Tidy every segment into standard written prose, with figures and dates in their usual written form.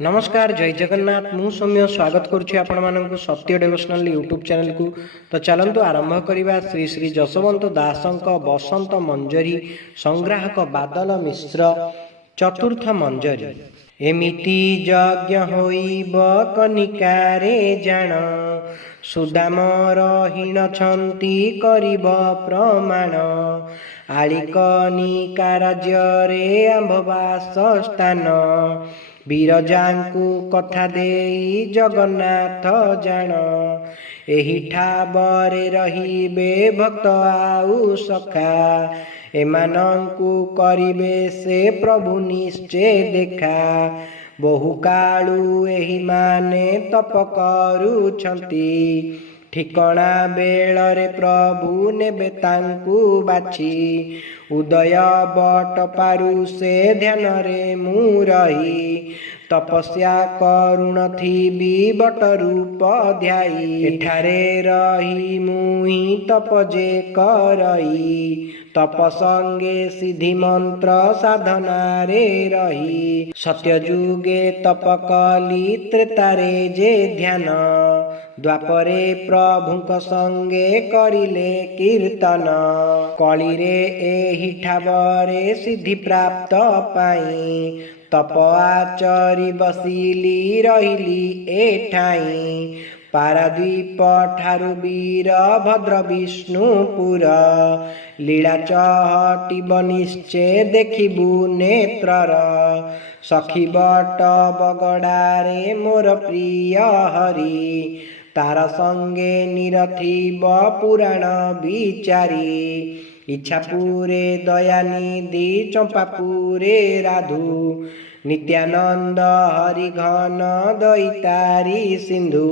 नमस्कार जय जगन्नाथ मु सौम्य स्वागत करुच्ची आपण मानक सत्य डेवोशनल यूट्यूब चैनल को। तो चलतु आरंभ करवा श्री श्री जशवंत दासंक बसंत मंजरी संग्राहक बादल मिश्र चतुर्थ मंजरी। एमिति यज्ञ होइब कनिकारे जान सुदाम रहीन छंती करिब प्रमाण आलिकनिका राज्ୟରେ आंभवास स्थान ବିରଜାଙ୍କୁ କଥା ଦେଇ ଜଗନ୍ନାଥ ଜାଣ ଏହି ଠାବରେ ରହିବେ ଭକ୍ତ ଆଉ ସଖା ଏମାନଙ୍କୁ କରିବେ ସେ ପ୍ରଭୁ ନିଶ୍ଚେ ଦେଖା ବହୁ କାଳୁ ଏହି ମାନେ ତପ କରୁଛନ୍ତି ଠିକଣା ବେଳରେ ପ୍ରଭୁ ନେବେ ତାଙ୍କୁ ବାଛି ଉଦୟ ବଟ ପାରୁ ସେ ଧ୍ୟାନରେ ମୁଁ ରହି ତପସ୍ୟା କରୁଣଥିବି ବଟ ରୂପ ଧ୍ୟାଇ ଏଠାରେ ରହି ମୁଁ ହିଁ ତପ ଯେ କରଇ ତପ ସଙ୍ଗେ ସିଦ୍ଧି ମନ୍ତ୍ର ସାଧନାରେ ରହି ସତ୍ୟ ଯୁଗେ ତପ କଲି ତ୍ରେତାରେ ଯେ ଧ୍ୟାନ ଦ୍ୱାପରେ ପ୍ରଭୁଙ୍କ ସଙ୍ଗେ କରିଲେ କୀର୍ତ୍ତନ କଳିରେ ଏହି ଠାବରେ ସିଦ୍ଧି ପ୍ରାପ୍ତ ପାଇଁ ତପ ଆଚରି ବସିଲି ରହିଲି ଏଠାଇଁ ପାରାଦୀପ ଠାରୁ ବୀର ଭଦ୍ର ବିଷ୍ଣୁପୁର ଲୀଳା ଚହଟିବ ନିଶ୍ଚେ ଦେଖିବୁ ନେତ୍ରର ସଖୀ ବଟ ବଗଡ଼ାରେ ମୋର ପ୍ରିୟ ହରି ତାର ସଙ୍ଗେ ନିରଥିବ ପୁରାଣ ବିଚାରି ଇଚ୍ଛାପୁରେ ଦୟାନିଧି ଚମ୍ପାପୁରେ ରାଧୁ ନିତ୍ୟାନନ୍ଦ ହରି ଘନ ଦଇତାରି ସିନ୍ଧୁ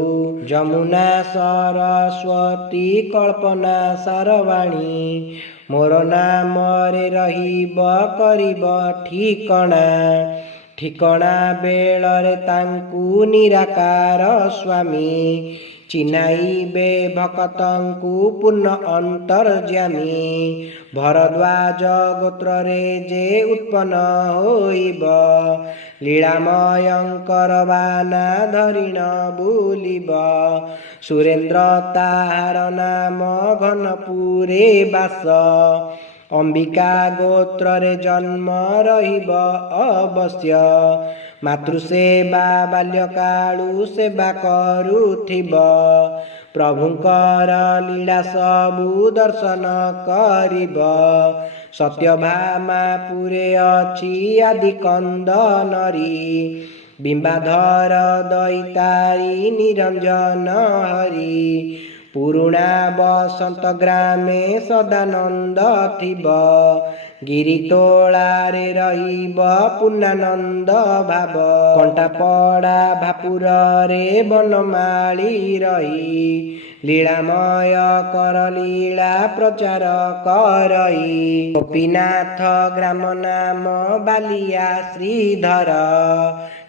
ଯମୁନା ସରସ୍ୱତୀ କଳ୍ପନା ସାରବାଣୀ ମୋର ନାମରେ ରହିବ କରିବ ଠିକଣା ଠିକଣା ବେଳରେ ତାଙ୍କୁ ନିରାକାର ସ୍ୱାମୀ ଚିହ୍ନାଇବେ ଭକତଙ୍କୁ ପୂର୍ଣ୍ଣ ଅନ୍ତର୍ଯାମୀ ଭରଦ୍ୱାଜ ଗୋତ୍ରରେ ଯେ ଉତ୍ପନ୍ନ ହୋଇବ ଲୀଳାମୟଙ୍କର ବାନା ଧରିଣ ବୁଲିବ ସୁରେନ୍ଦ୍ର ତାହାର ନାମ ଘନପୁରେ ବାସ ଅମ୍ବିକା ଗୋତ୍ରରେ ଜନ୍ମ ରହିବ ଅବଶ୍ୟ ମାତୃସେବା ବାଲ୍ୟକାଳୁ ସେବା କରୁଥିବ ପ୍ରଭୁଙ୍କର ଲୀଳା ସବୁ ଦର୍ଶନ କରିବ ସତ୍ୟଭାମାପୁରେ ଅଛି ଆଦି କନ୍ଦନରୀ ବିମ୍ବାଧର ଦଇତାରି ନିରଞ୍ଜନ ହରି ପୁରୁଣା ବସନ୍ତ ଗ୍ରାମେ ସଦାନନ୍ଦ ଥିବ ଗିରି ତୋଳାରେ ରହିବ ପୂର୍ଣ୍ଣାନନ୍ଦ ଭାବ କଣ୍ଟାପଡ଼ା ଭାପୁରରେ ବନମାଳି ରହି ଲୀଳାମୟ କର ଲୀଳା ପ୍ରଚାର କରଇ ଗୋପୀନାଥ ଗ୍ରାମ ନାମ ବାଲିଆ ଶ୍ରୀଧର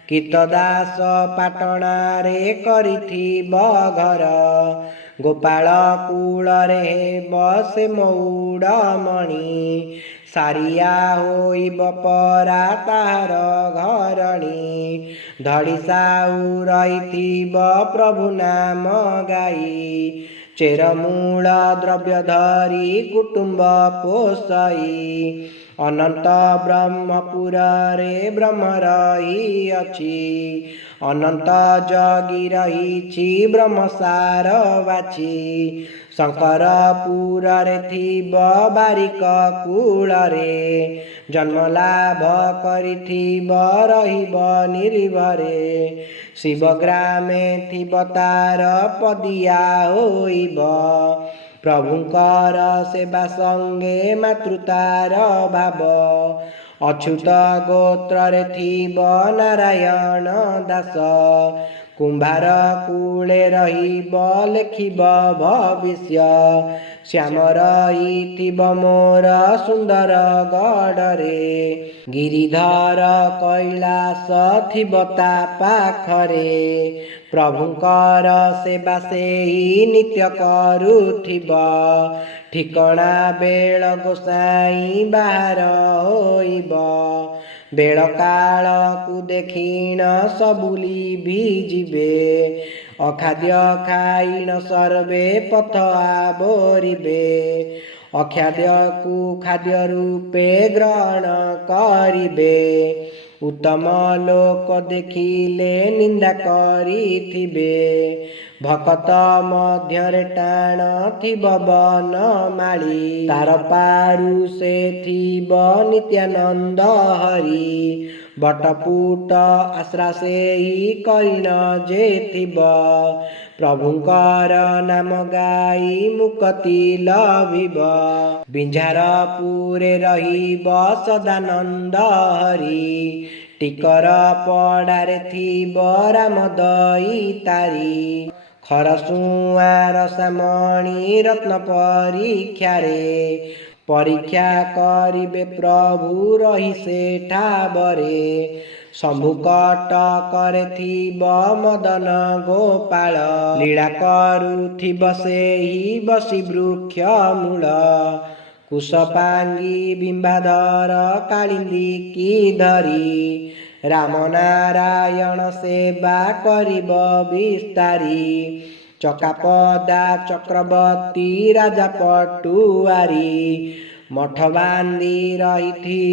କୀର୍ତ୍ତଦାସ ପାଟଣାରେ କରିଥିବ ଘର ଗୋପାଳ କୂଳରେ ହେବ ସେ ମଉଡ଼ମଣି ସାରିଆ ହୋଇବ ପରା ତାହାର ଘରଣୀ ଧଡ଼ି ସାଉ ରହିଥିବ ପ୍ରଭୁ ନାମ ଗାଇ ଚେରମୂଳ ଦ୍ରବ୍ୟ ଧରି କୁଟୁମ୍ବ ପୋଷଇ ଅନନ୍ତ ବ୍ରହ୍ମପୁରରେ ବ୍ରହ୍ମ ରହିଅଛି ଅନନ୍ତ ଜଗି ରହିଛି ବ୍ରହ୍ମସାର ବାଛି ଶଙ୍କରପୁରରେ ଥିବ ବାରିକ କୂଳରେ ଜନ୍ମ ଲାଭ କରିଥିବ ରହିବ ନିର୍ଭରେ ଶିବଗ୍ରାମେ ଥିବ ତାର ପଦିଆ ହୋଇବ ପ୍ରଭୁଙ୍କର ସେବା ସଙ୍ଗେ ମାତୃତାର ଭାବ ଅଚ୍ୟୁତ ଗୋତ୍ରରେ ଥିବ ନାରାୟଣ ଦାସ କୁମ୍ଭାର କୂଳେ ରହିବ ଲେଖିବ ଭବିଷ୍ୟ ଶ୍ୟାମ ରହିଥିବ ମୋର ସୁନ୍ଦର ଗଡ଼ରେ ଗିରିଧର କୈଳାସ ଥିବ ତା ପାଖରେ ପ୍ରଭୁଙ୍କର ସେବା ସେଇ ନିତ୍ୟ କରୁଥିବ ଠିକଣା ବେଳ ଗୋସାଇଁ ବାହାର ହୋଇବ बेल काल को देखिन सबुली भिजिबे अखाद्य खाइन सर्वे पथ आवरिबे अखाद्य को खाद्य रूपे ग्रहण करिबे उत्तम लोक देखिले निंदा करिथिबे भकत मध्यरे टाण थिब बनमाली तार पारु से थिब नित्यानंद हरि बटपुट आश्रा से करिन जे थिब प्रभुंकर नाम गाई मुक्ति लभिब बिंझारपुरे रहिब सदानंद हरि टिकर पड़ारे थिब राम दैतारी खरसुआर सामणी रत्न परीक्षारे परीक्षा करिबे प्रभु रही सेठाबरे शंभुकट करे थिब मदन गोपाल लीला करुथिब सेही बसी वृक्ष मूल कुशपांगी बिंबाधर कालिंदी की धरी राम नारायण सेवा करिब विस्तारी चकापदा चक्रवर्ती राजा पटुआरी मठ बांधी रही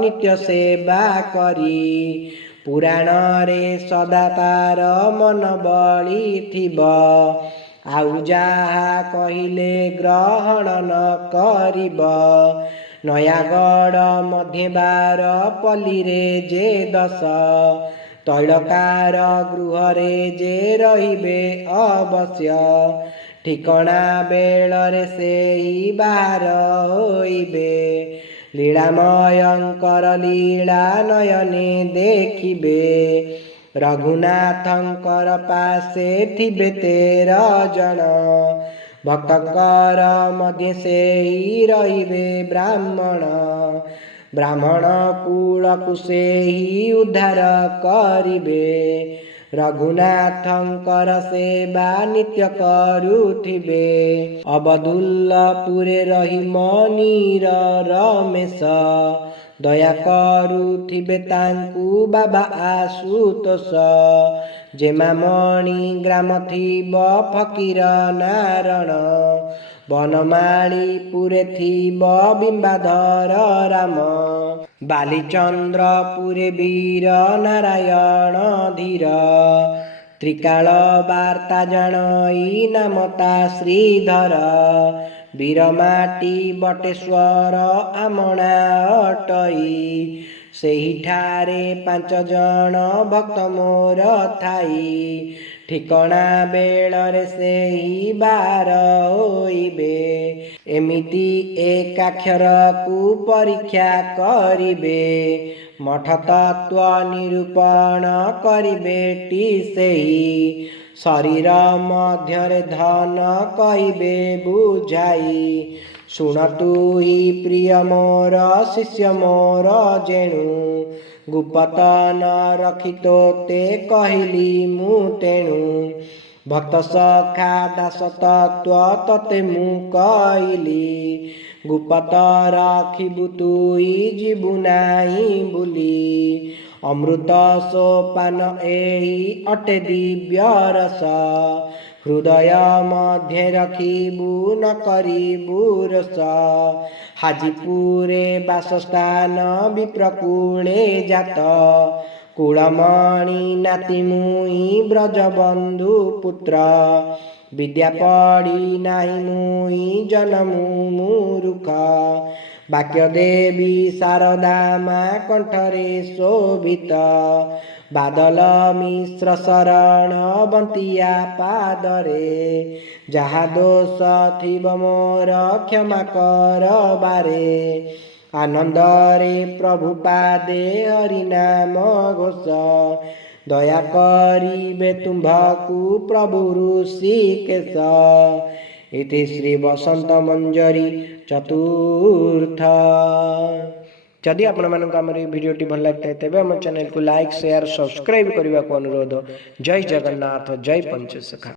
नित्य सेवा करी पुराण रे सदा तार मन बली थिब आउ जहा कहिले ग्रहण न करिब नयागढ़ मध्य बार पल्ली रे जे दश तैलकार गृह रे जे रहिबे अवश्य ठिकणा बेलरे सेई बाहर होइबे लीलामयंकर लीला नयने देखिबे रघुनाथंकर पासे थिबे 13 जन भक्तकर मध्य सेई रहिबे ब्राह्मण ब्राह्मण कूल को सेई उद्धार करिबे रघुनाथंकर सेवा नित्य करुथिबे अबदुल्लपुरे रही मनीर रमेश दया करुथिबे तांकु बाबा आशुतोष जेमामणि ग्राम थिब फकीर नारण बनमाली पुरे थिब बिंबाधर राम बालीचंद्रपुरे वीर नारायण धीर त्रिकाल वार्ता जानई नामता श्रीधर वीरमाटी बटेश्वर आमणा अटई सेहिठारे 5 जन भक्त मोर थाई ठिकणा बेलरे सेही बार होइबे एमिति एकाक्षर को परीक्षा करिबे मठ तत्व निरूपण करिबे टी सेही शरीर मध्यरे धन कहिबे बुझाई शुण तु ही प्रिय मोर शिष्य मोर जेणु गुप्त न रखी तोते कहली मु तेणु भक्त सखा दास तत्व तते मु कहली गुप्त रखिबु तुई जीवु नाही बुली अमृत सोपान एही अटे दिव्य रस हृदय मध्य रखिबु न करिबु रस हाजीपुरे वासस्थान विप्रकूले जात कुलमणि नाति मुई ब्रजबंधु पुत्र विद्या पढ़ी नाही मुई जनमु मूर्ख वाक्य देवी शारदा माँ कंठरे शोभित बादल मिश्र शरण बंतिया पादरे जहा दोष थिब मोर क्षमा कर बारे आनंदरे प्रभु पादे हरि नाम घोष दया करिबे तुम्भकु प्रभु ऋषिकेश इति श्री वसंत मंजरी चतुर्थ। जदि आपण मानक आम भिडियोटी भल लगी है तेज आम चैनल को लाइक शेयर सब्सक्राइब करने को अनुरोध। जय जगन्नाथ जय पंचसखा।